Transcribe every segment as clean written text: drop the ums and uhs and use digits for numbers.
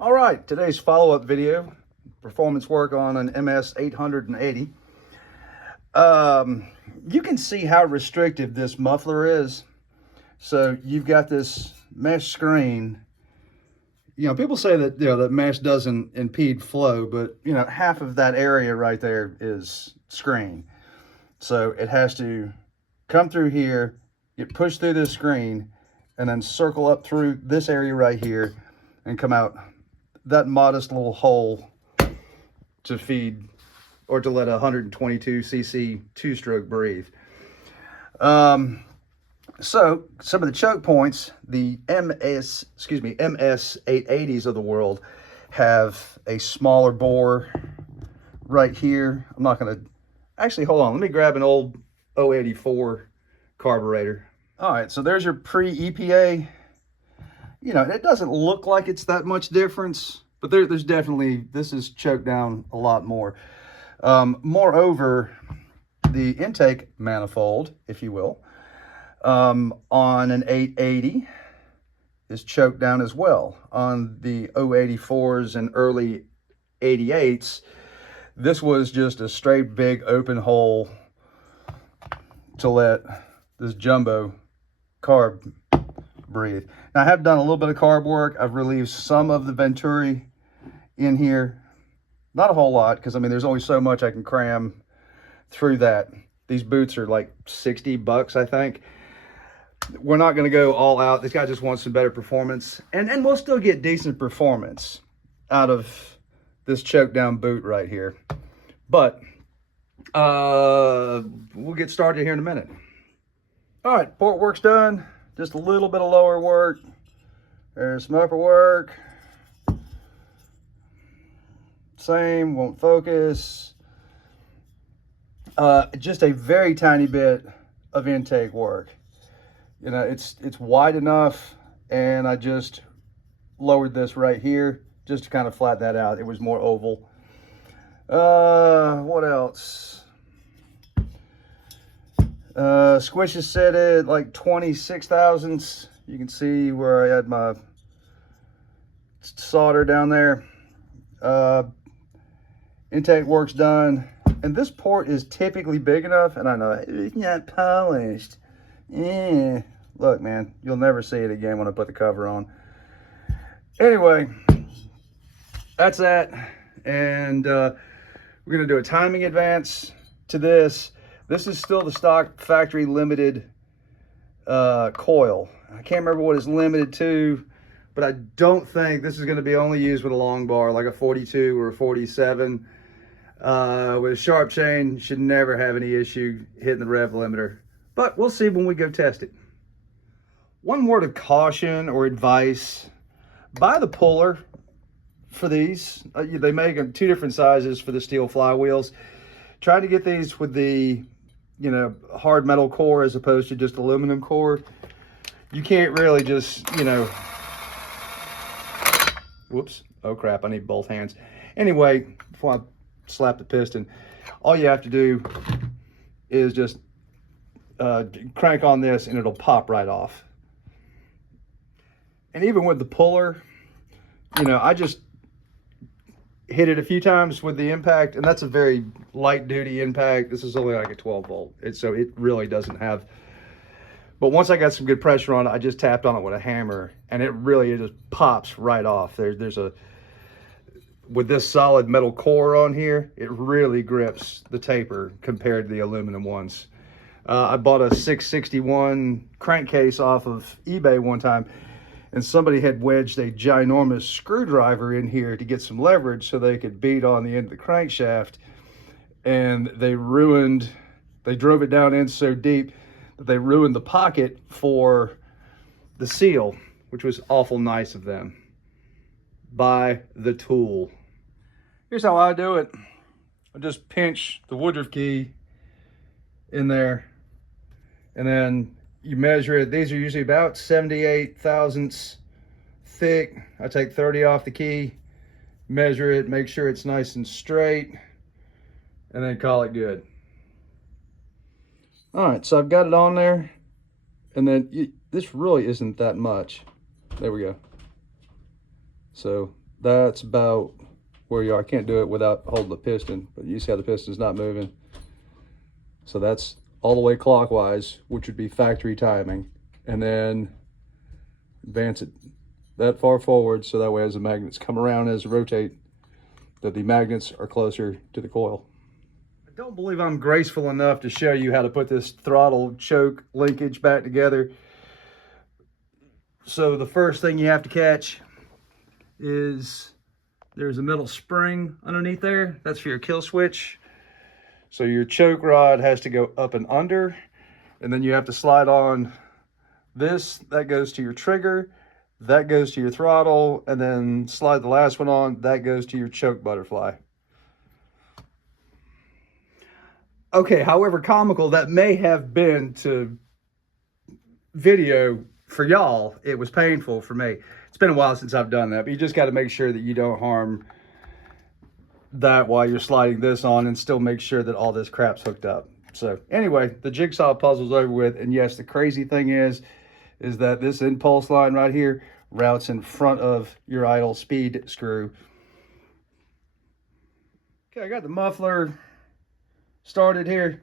All right, today's follow-up video, performance work on an MS880. You can see how restrictive this muffler is. So you've got this mesh screen. You know, people say that, that mesh doesn't impede flow, but, half of that area right there is screen. So it has to come through here, get pushed through this screen, and then circle up through this area right here and come out that modest little hole to feed or to let a 122cc two-stroke breathe. So some of the choke points, the MS880s of the world have a smaller bore right here. I'm not going to actually, hold on, let me grab an old 084 carburetor. All right, so there's your pre-EPA. It doesn't look like it's that much difference, but there's definitely, this is choked down a lot more. Moreover, the intake manifold, if you will, on an 880 is choked down as well. On the 084s and early 88s, this was just a straight big open hole to let this jumbo carb breathe. Now, I have done a little bit of carb work. I've relieved some of the Venturi in here. Not a whole lot, because I mean, there's only so much I can cram through that. These boots are like $60, I think. We're not going to go all out. This guy just wants some better performance, and we'll still get decent performance out of this choke down boot right here. But we'll get started here in a minute. All right, port work's done. Just a little bit of lower work. There's some upper work. Same, won't focus. Just a very tiny bit of intake work. It's wide enough, and I just lowered this right here just to kind of flatten that out. It was more oval. What else? Squish is set at like 26 thousandths. You can see where I had my solder down there. Intake work's done, and this port is typically big enough, and I know it's not polished. Look, man, you'll never see it again when I put the cover on. Anyway, that's that, and we're gonna do a timing advance to this. This is still the stock factory limited coil. I can't remember what it's limited to, but I don't think this is going to be only used with a long bar, like a 42 or a 47. With a sharp chain, should never have any issue hitting the rev limiter. But we'll see when we go test it. One word of caution or advice: buy the puller for these. They make them two different sizes for the Stihl flywheels. Try to get these with the hard metal core as opposed to just aluminum core. You can't really just, whoops, oh crap, I need both hands. Anyway, before I slap the piston, all you have to do is just crank on this and it'll pop right off. And even with the puller, I just hit it a few times with the impact, and that's a very light duty impact. This is only like a 12 volt, so it really doesn't have, but once I got some good pressure on it, I just tapped on it with a hammer, and it just pops right off. There's a, with this solid metal core on here, it really grips the taper compared to the aluminum ones. I bought a 661 crankcase off of eBay one time, and somebody had wedged a ginormous screwdriver in here to get some leverage so they could beat on the end of the crankshaft. And they drove it down in so deep that they ruined the pocket for the seal, which was awful nice of them. Buy the tool. Here's how I do it. I just pinch the Woodruff key in there, and then you measure it. These are usually about 78 thousandths thick. I take 30 off the key, measure it, make sure it's nice and straight, and then call it good. All right, so I've got it on there, and then this really isn't that much. There we go. So That's about where you are. I can't do it without holding the piston, but you see how the piston's not moving. So that's all the way clockwise, which would be factory timing. And then advance it that far forward, so that way as the magnets come around as they rotate, that the magnets are closer to the coil. I don't believe I'm graceful enough to show you how to put this throttle choke linkage back together. So the first thing you have to catch is there's a middle spring underneath there. That's for your kill switch. So your choke rod has to go up and under, and then you have to slide on this. That goes to your trigger, that goes to your throttle, and then slide the last one on. That goes to your choke butterfly. Okay, however comical that may have been to video for y'all, it was painful for me. It's been a while since I've done that, but you just got to make sure that you don't harm that while you're sliding this on, and still make sure that all this crap's hooked up. So anyway, the jigsaw puzzle's over with. And yes, the crazy thing is that this impulse line right here routes in front of your idle speed screw. Okay, I got the muffler started here,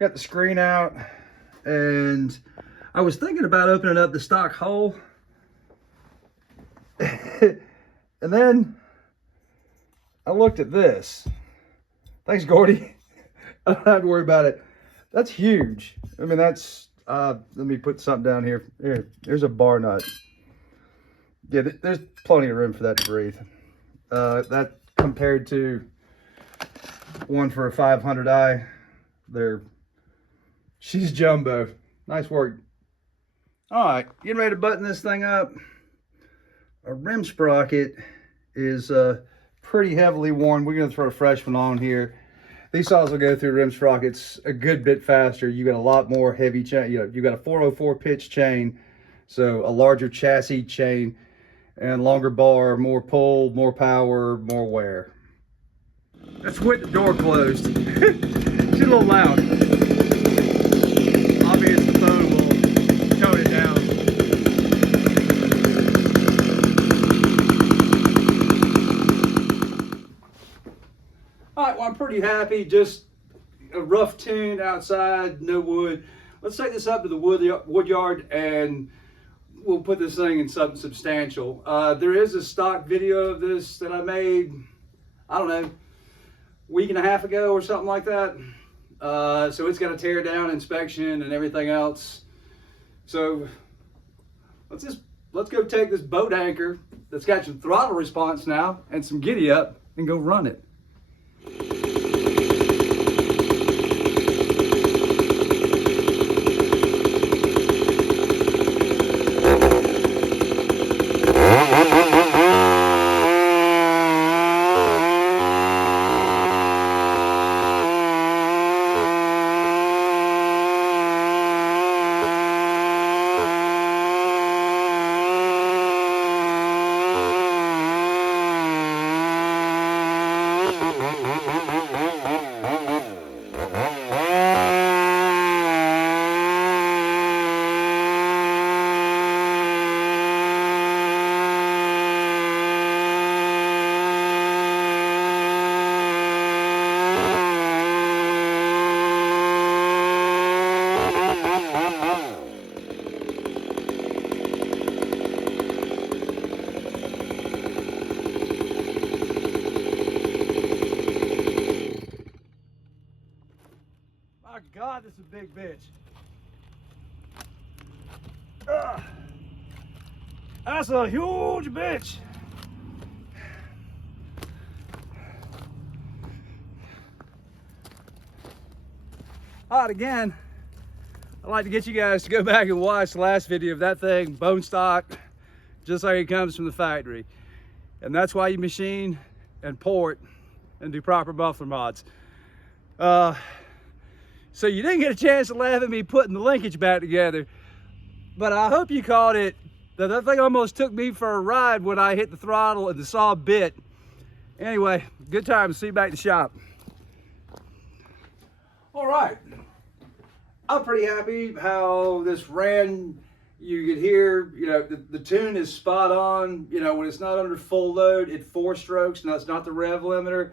got the screen out, and I was thinking about opening up the stock hole. And then I looked at this. Thanks, Gordy. I don't have to worry about it. That's huge. I mean, that's, let me put something down here. Here's a bar nut. Yeah, there's plenty of room for that to breathe. That compared to one for a 500i, she's jumbo. Nice work. All right, getting ready to button this thing up. A rim sprocket is pretty heavily worn. We're going to throw a fresh one on here. These saws will go through rim sprockets a good bit faster. You got a lot more heavy chain. You got a 404 pitch chain, so a larger chassis chain and longer bar, more pull, more power, more wear. That's with the door closed. She's a little loud. Obviously the phone will tone it down. All right, well, I'm pretty happy. Just a rough tune outside, no wood. Let's take this up to the wood yard and we'll put this thing in something substantial. There is a stock video of this that I made, I don't know, week and a half ago or something like that. So it's got a tear down inspection and everything else. So let's go take this boat anchor that's got some throttle response now and some giddy up and go run it. My God, this is a big bitch. That's a huge bitch. All right, again, I'd like to get you guys to go back and watch the last video of that thing, bone stock, just like it comes from the factory. And that's why you machine and port and do proper muffler mods. So you didn't get a chance to laugh at me putting the linkage back together, but I hope you caught it. That thing almost took me for a ride when I hit the throttle and the saw bit. Anyway, good time. See you back at the shop. All right. I'm pretty happy how this ran You could hear, you know, the tune is spot on. You know, when it's not under full load, it 4-strokes. Now, it's not the rev limiter.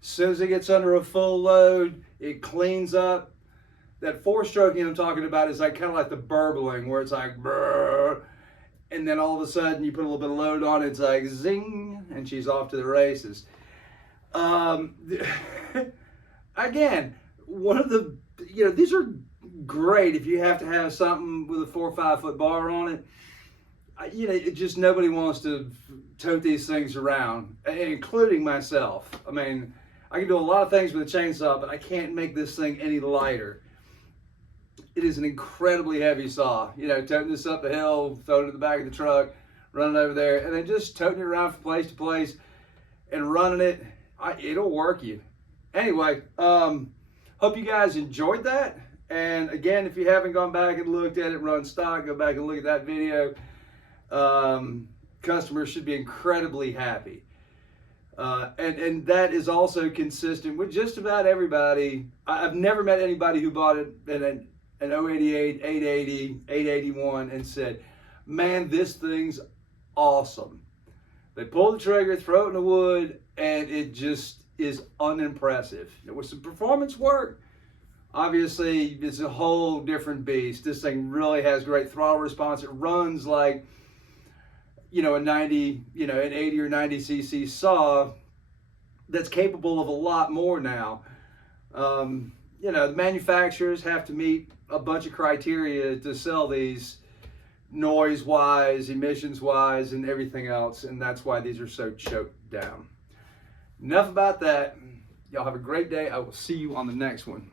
As soon as it gets under a full load, it cleans up. That 4-stroking I'm talking about is like kind of like the burbling, where it's like, brrr, and then all of a sudden you put a little bit of load on it, it's like zing, and she's off to the races. Again, one of the, you know, these are great if you have to have something with a 4 or 5 foot bar on it. You know, it just, nobody wants to tote these things around, including myself. I mean, I can do a lot of things with a chainsaw, but I can't make this thing any lighter. It is an incredibly heavy saw. You know, toting this up the hill, throwing it in the back of the truck, running over there, and then just toting it around from place to place and running it. It'll work you. Anyway, hope you guys enjoyed that. And again, if you haven't gone back and looked at it run stock, go back and look at that video. Customers should be incredibly happy. And that is also consistent with just about everybody. I've never met anybody who bought it in an 088, 880, 881 and said, man, this thing's awesome. They pull the trigger, throw it in the wood, and it just is unimpressive. With some performance work, obviously it's a whole different beast. This thing really has great throttle response. It runs like, you know, a 90, you know, an 80 or 90 cc saw that's capable of a lot more now. You know, the manufacturers have to meet a bunch of criteria to sell these, noise-wise, emissions-wise, and everything else, and that's why these are so choked down. Enough about that. Y'all have a great day. I will see you on the next one.